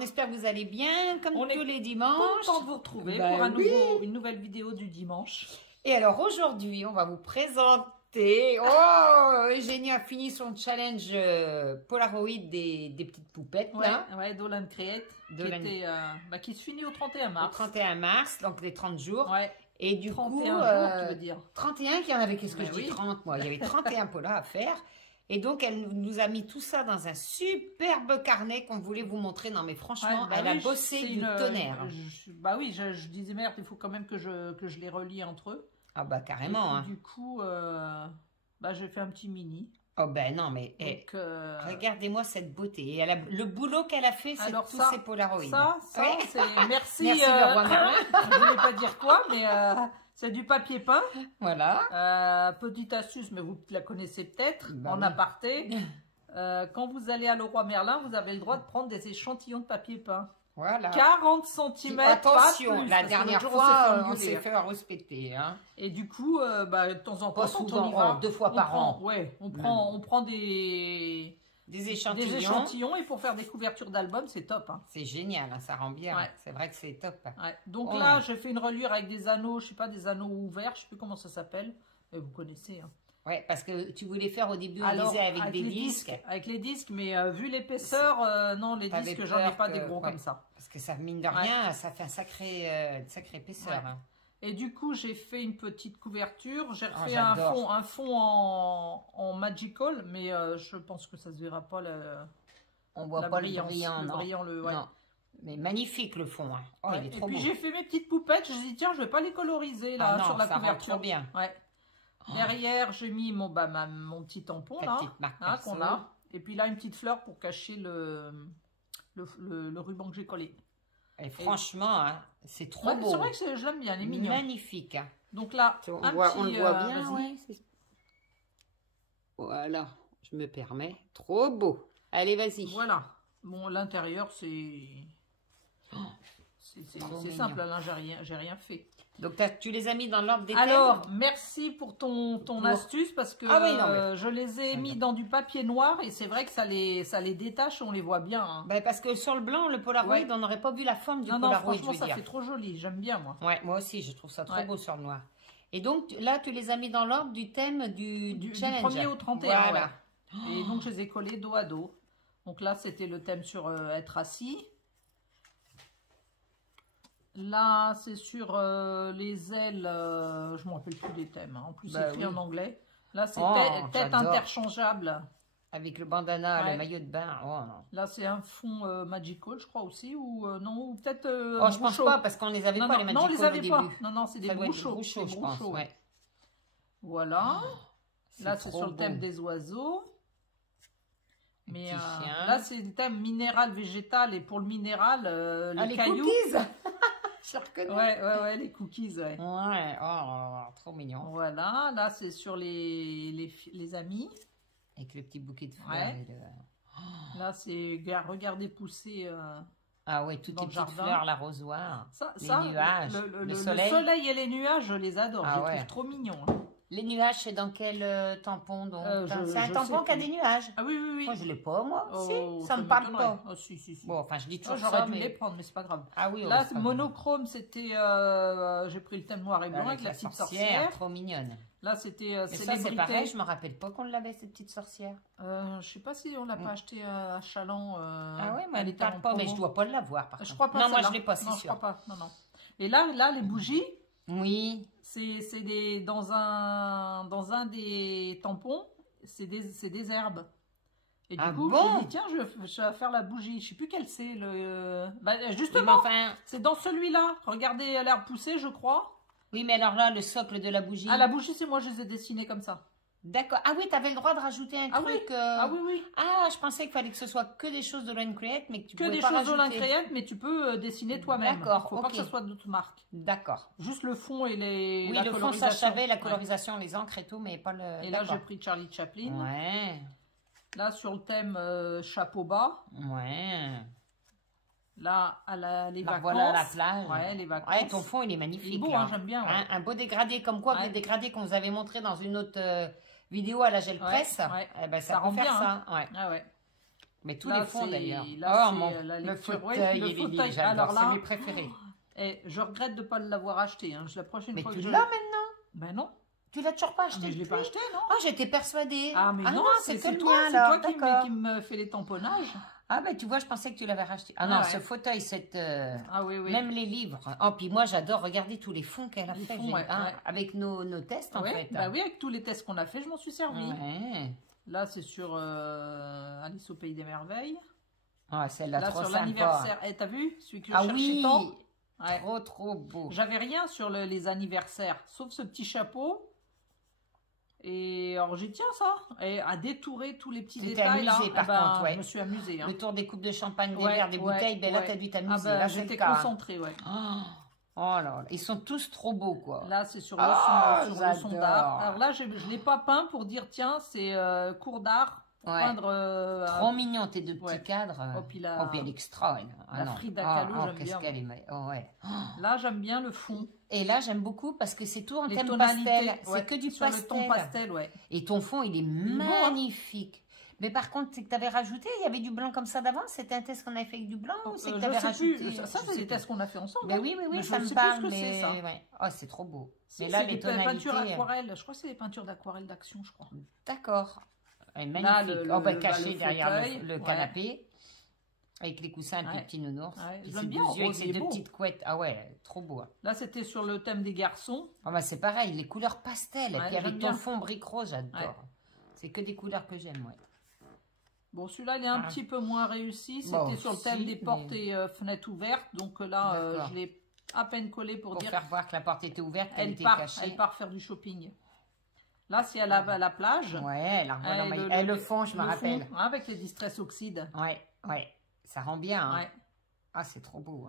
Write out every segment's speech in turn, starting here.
on espère que vous allez bien, comme tous les dimanches. Content de vous retrouver pour une nouvelle vidéo du dimanche. Et alors aujourd'hui, on va vous présenter... Oh, Eugénie a fini son challenge Polaroid des petites poupettes, là. Ouais, Dolan Create, qui se finit au 31 mars. Au 31 mars, donc les 30 jours. Ouais. Et du 31 coup, jours, tu veux dire. 31 qu'il y en avait, qu'est-ce que je dis, Oui. 30 moi. Il y avait 31 polas à faire. Et donc, elle nous a mis tout ça dans un superbe carnet qu'on voulait vous montrer. Non, mais franchement, elle a bossé du tonnerre. Je disais, merde, il faut quand même que je les relie entre eux. Ah bah carrément. Et puis, du coup, j'ai fait un petit mini. Oh ben non, mais regardez-moi cette beauté. Et elle a, le boulot qu'elle a fait, c'est tous ces Polaroids. Ça, c'est... Merci, Merci Leroy Merlin. Je ne voulais pas dire quoi, mais c'est du papier peint. Voilà. Petite astuce, mais vous la connaissez peut-être, en aparté. Quand vous allez à Leroy Merlin, vous avez le droit de prendre des échantillons de papier peint. Voilà. 40 cm. Attention, pas plus, la dernière fois, on s'est fait respecter. Hein. Et du coup, de temps en temps, souvent, on y va, 2 fois par an. Ouais, on prend des échantillons et pour faire des couvertures d'albums, c'est top. Hein. C'est génial, hein, ça rend bien. Ouais. C'est vrai que c'est top. Ouais. Donc là, j'ai fait une reliure avec des anneaux, je sais pas, des anneaux ouverts, je sais plus comment ça s'appelle, mais vous connaissez. Hein. Ouais, parce que tu voulais faire au début, on disait avec des disques. Avec les disques, mais vu l'épaisseur, non, les disques, j'en ai pas des gros comme ça. Parce que ça, mine de rien, ça fait une sacrée épaisseur. Ouais. Hein. Et du coup, j'ai fait une petite couverture. J'ai refait un fond en Magical, mais je pense que ça se verra pas. On voit pas le brillant, non. Mais magnifique le fond. Hein. Oh, il est trop beau. Et puis j'ai fait mes petites poupettes. Je me dis tiens, je vais pas les coloriser là sur la couverture. Trop bien. Ouais. Derrière, j'ai mis mon petit tampon là, qu'on a. Et puis là, une petite fleur pour cacher le ruban que j'ai collé. Et franchement, hein, c'est trop beau. C'est vrai que je l'aime bien, elle est mignonne. Magnifique. Hein. Donc là, on le voit bien. Ouais. Voilà, je me permets. Trop beau. Allez, vas-y. Voilà. Bon, l'intérieur, c'est... C'est simple, là, j'ai rien fait. Donc, tu les as mis dans l'ordre des Alors, merci pour ton astuce, parce que je les ai mis dans du papier noir, et c'est vrai que ça les détache, on les voit bien. Hein. Ben, parce que sur le blanc, le Polaroid, on n'aurait pas vu la forme du Polaroid. Non, franchement, ça fait trop joli, j'aime bien, moi. Ouais, moi aussi, je trouve ça trop beau sur le noir. Et donc, là, tu les as mis dans l'ordre du thème du challenge. Du 1er au 31, voilà. Et donc, je les ai collés dos à dos. Donc là, c'était le thème sur être assis. Là, c'est sur les ailes, je ne me rappelle plus des thèmes. Hein. En plus, c'est écrit en anglais. Là, c'est tête interchangeable. Avec le bandana, le maillot de bain. Oh, non. Là, c'est un fond Magical, je crois aussi. Ou non, ou peut-être je pense pas, parce qu'on les avait pas, les Magical, non, on les avait au pas. début. Non, c'est des brouchos, je pense. Ouais. Voilà. Là, c'est sur le thème des oiseaux. Mais là, c'est le thème minéral, végétal. Et pour le minéral, les cailloux. Cookies. Je reconnais. Ouais, les cookies, ouais. Ouais, trop mignon. Voilà, là, c'est sur les amis. Avec le petit bouquet de fleurs. Ouais. Là, c'est regardez pousser... ah ouais, toutes les petites fleurs, l'arrosoir, les nuages, le soleil. Le soleil et les nuages, je les adore. Je les trouve trop mignons. Hein. Les nuages, c'est dans quel tampon donc c'est un tampon qui a des nuages. Ah oui. Moi, je l'ai pas, moi. Si, ça me parle pas. Oh, si. Bon, enfin, je dis toujours ça, j'aurais dû les prendre, mais c'est pas grave. Ah oui. Là, monochrome, c'était... j'ai pris le thème noir et blanc avec la petite sorcière. Trop mignonne. Là, c'était célébrité. Ça, c'est pareil, je me rappelle pas qu'on l'avait, cette petite sorcière. Je sais pas si on l'a pas acheté à Chaland. Ah ouais, mais elle parle pas, mais je dois pas l'avoir, par contre. Je crois pas. Non, moi, je l'ai pas, c'est sûr. Non, je crois pas. Non. Et là, les bougies... Oui. C'est dans un des tampons, c'est des herbes. Et du coup, je me dis, tiens, je vais faire la bougie. Je sais plus quelle c'est. Justement, c'est dans celui-là. Regardez l'herbe poussée, je crois. Oui, mais alors là, le socle de la bougie. Ah, la bougie, c'est moi, je les ai dessinés comme ça. D'accord. Ah oui, tu avais le droit de rajouter un truc. Oui. Ah oui. Ah, je pensais qu'il fallait que ce soit que des choses de Dolan Create, mais que tu pouvais pas rajouter. Que des choses de Dolan Create, mais tu peux dessiner toi-même. D'accord. Faut pas que ce soit d'autres marques. D'accord. Juste le fond et les. Oui, le fond, ça je savais, la colorisation, les encres et tout, mais pas le. Et là, j'ai pris Charlie Chaplin. Ouais. Là, sur le thème chapeau bas. Ouais. Là, les vacances. Voilà la plage. Ouais, les vacances. Ouais, ton fond, il est magnifique. Il est beau, hein, j'aime bien. Ouais. Un beau dégradé, comme quoi, les dégradés qu'on vous avait montré dans une autre vidéo à la gel presse. Ouais. Eh ben, ça rend bien ça. Ouais. Ah ouais. Mais tous les fonds d'ailleurs. Le fauteuil et les livres, j'adore, c'est mes préférés. Et je regrette de ne pas l'avoir acheté. Hein. La prochaine mais fois tu l'as maintenant? Ben non. Tu l'as toujours pas acheté? Mais je l'ai pas acheté, non? Ah, j'étais persuadée. Ah, mais non, c'est toi, qui me fait les tamponnages. Ah, ben tu vois, je pensais que tu l'avais racheté. Ah non, ce fauteuil, oui. Même les livres. Oh, puis moi, j'adore regarder tous les fonds qu'elle a fait. Avec nos tests, en fait. Bah oui, avec tous les tests qu'on a fait, je m'en suis servi. Ouais. Là, c'est sur Alice au Pays des Merveilles. Ah, celle-là, trop sur sympa. l'anniversaire. T'as vu? Celui que je cherchais tant. Ouais. Trop beau. J'avais rien sur les anniversaires, sauf ce petit chapeau. Et alors j'y tiens ça, et à détourer tous les petits détails amusée, là. Par contre, je me suis amusée. Hein. Le tour des coupes de champagne, des verres, des bouteilles, ben là t'as dû t'amuser. Là j'étais concentrée, ouais. Oh là là, ils sont tous trop beaux quoi. Là c'est sur le son d'art. Alors là je l'ai pas peint pour dire tiens c'est cours d'art. Peindre, trop mignon tes deux petits cadres. Puis elle est extra. La Frida Kahlo, j'aime bien. Qu'est-ce qu'elle est. Là j'aime bien le fond. Et là j'aime beaucoup parce que c'est tout en thème pastel. C'est que du pastel. Le ton pastel, Et ton fond il est magnifique. Mais par contre, c'est que tu avais rajouté, il y avait du blanc comme ça d'avant. C'était un test qu'on avait fait avec du blanc ou c'est que tu avais rajouté Ça, c'est des tests qu'on a fait ensemble. Ben oui, ça me parle. Mais oh, c'est trop beau. Mais là, les peintures aquarelles. Je crois que c'est des peintures d'aquarelle d'action, je crois. D'accord. Magnifique. Caché derrière le canapé. Avec les coussins, les petits nounours. J'aime bien. Avec ces deux petites couettes. Ah ouais, trop beau. Là, c'était sur le thème des garçons. C'est pareil, les couleurs pastel. Et puis avec ton fond brique rose, j'adore. C'est que des couleurs que j'aime, Bon, celui-là, il est un petit peu moins réussi. C'était sur le thème des portes et fenêtres ouvertes. Donc là, je l'ai à peine collé pour dire... faire voir que la porte était ouverte, qu'elle était cachée. Elle part faire du shopping. Là, c'est à la plage. Ouais, le fond, je me rappelle. Avec les distress oxydes. Ouais. Ça rend bien. Hein. Ah, c'est trop beau.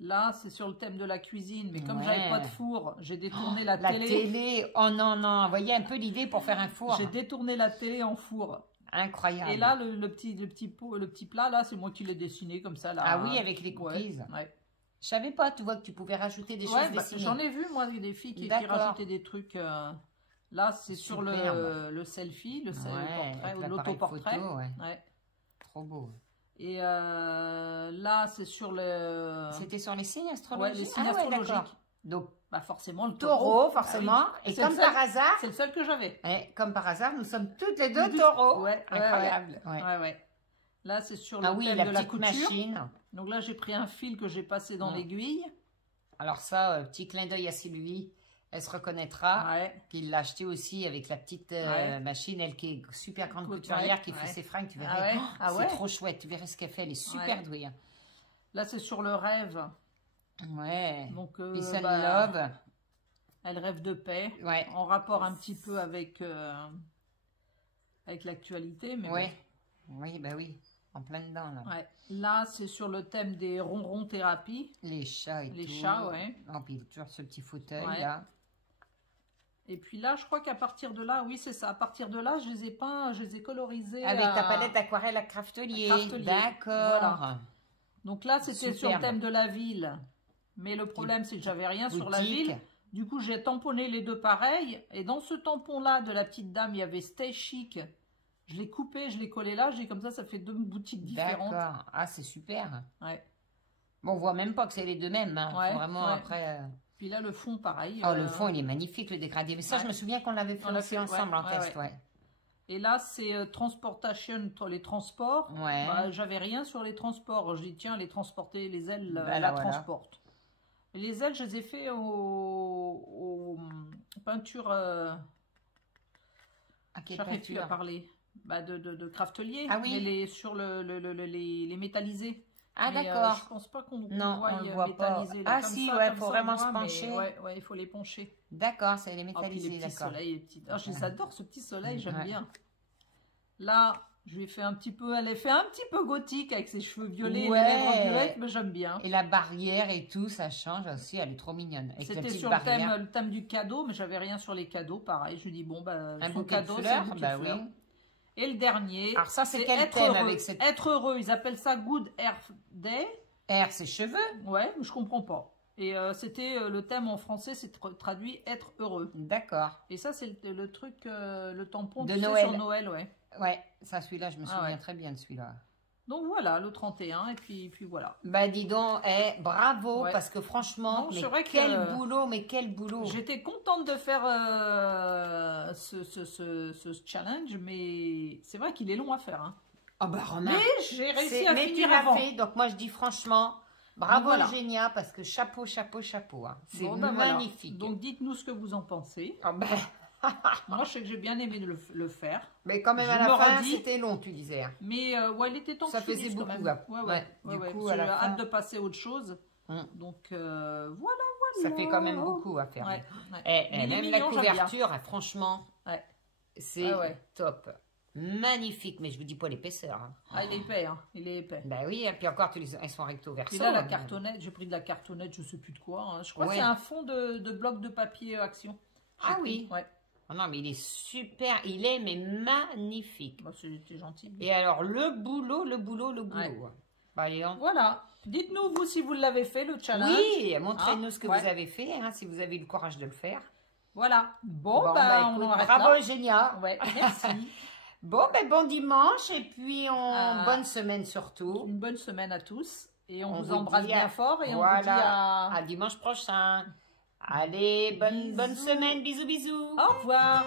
Là, c'est sur le thème de la cuisine. Mais comme j'avais pas de four, j'ai détourné la télé. La télé. Oh non. Vous voyez un peu l'idée pour faire un four. J'ai détourné la télé en four. Incroyable. Et là, le petit plat, là, c'est moi qui l'ai dessiné comme ça. Là. Ah oui, avec les cookies. Ouais. Je savais pas, tu vois, que tu pouvais rajouter des choses dessinées. J'en ai vu, moi, des filles qui rajoutaient des trucs. Là, c'est sur le selfie, portrait, ou l'autoportrait. Trop beau. Et là, c'est sur le... C'était sur les signes astrologiques. Les signes astrologiques. Donc, forcément, le taureau, forcément. Et comme par hasard... C'est le seul que j'avais. Comme par hasard, nous sommes toutes les deux taureaux. Incroyable. Là, c'est sur le thème de la couture. Machine. Donc là, j'ai pris un fil que j'ai passé dans l'aiguille. Alors ça, petit clin d'œil à Sylvie. Elle se reconnaîtra. Qu'il l'a acheté aussi avec la petite machine, elle qui est super grande couturière, qui fait ses fringues. Tu verrais. C'est trop chouette. Tu verrais ce qu'elle fait. Elle est super douée. Là, c'est sur le rêve. Ouais. Donc, Peace and love. Elle rêve de paix. En rapport un petit peu avec l'actualité. Oui, oui. En plein dedans, là. Là, c'est sur le thème des ronrons thérapies. Les chats et tout. Les chats, puis toujours ce petit fauteuil, là. Et puis là, je crois qu'à partir de là, oui, c'est ça. À partir de là, je les ai peints, je les ai colorisés. Avec ta palette d'aquarelle à Craftelier. D'accord. Voilà. Donc là, c'était sur le thème de la ville. Mais le problème, c'est que j'avais rien sur la ville. Du coup, j'ai tamponné les deux pareils. Et dans ce tampon-là de la petite dame, il y avait Stay Chic. Je l'ai coupé, je l'ai collé là. J'ai comme ça fait deux boutiques différentes. D'accord. Ah, c'est super. Bon, on voit même pas que c'est les deux mêmes. Hein. Vraiment, après... Puis là, le fond, pareil. Le fond, il est magnifique, le dégradé. Mais ça, je me souviens qu'on l'avait fait aussi ensemble en test. Et là, c'est transportation, les transports. J'avais rien sur les transports. Je dis, tiens, les transporter, les ailes, la transporte. Les ailes, je les ai fait aux peintures... quelle peinture tu as parlé de Craftelier. Oui. Sur les métallisés. D'accord. Je pense pas qu'on voit métalliser. Pas. Si, il faut vraiment se pencher. Il faut les pencher. D'accord, c'est les métallisés. Puis les petits soleils. J'adore ce petit soleil, j'aime bien. Là, je lui ai fait un petit peu, elle est fait un petit peu gothique avec ses cheveux violets et les lèvres violettes, mais j'aime bien. Et la barrière et tout, ça change aussi, elle est trop mignonne. C'était sur le thème du cadeau, mais j'avais rien sur les cadeaux, pareil. Je lui dis, bon, un bouquet de fleurs, oui. Et le dernier, alors ça, c'est quel thème avec cette... Être heureux, ils appellent ça Good Hair Day. Hair, c'est cheveux. Ouais, mais je comprends pas. Et c'était le thème en français, c'est traduit être heureux. D'accord. Et ça, c'est le truc, le tampon de Noël. Sur Noël, ouais. Ouais, ça, celui-là, je me souviens très bien de celui-là. Donc voilà, le 31, et puis voilà. Bah dis donc, bravo, parce que franchement, quel boulot. J'étais contente de faire ce challenge, mais c'est vrai qu'il est long à faire. Hein. Oh bah remarque. Mais j'ai réussi à finir avant. Fait, donc moi je dis franchement, bravo Eugénia, parce que chapeau. Hein. C'est magnifique. Voilà. Donc dites-nous ce que vous en pensez. Oh bah... Moi, je sais que j'ai bien aimé le faire. Mais quand même, à la fin, c'était long, tu disais. Mais ouais, il était temps ça faisait beaucoup. Du coup, j'ai hâte de passer à autre chose. Donc, voilà. Ça fait quand même beaucoup à faire. Et même la couverture, franchement, c'est top. Magnifique, mais je vous dis pas l'épaisseur. Hein. Ah, il est épais. Hein. Il est épais. Bah oui, et puis encore, elles sont recto verso. Et là, la cartonnette, j'ai pris de la cartonnette, je sais plus de quoi. Hein. Je crois que c'est un fond de bloc de papier Action. Ah oui. Ouais. Oh non, mais il est super, mais magnifique. Bah, c'était gentil. Et alors, le boulot. Ouais. Bah, voilà. Dites-nous, vous, si vous l'avez fait, le challenge. Oui, montrez-nous ce que vous avez fait, hein, si vous avez eu le courage de le faire. Voilà. Bon, on arrête bravo, là. Eugénia. Ouais, merci. Bon dimanche, et puis bonne semaine surtout. Une bonne semaine à tous. Et on vous embrasse bien fort, et on vous dit à dimanche prochain. Allez, bonne semaine, bisous. Au revoir.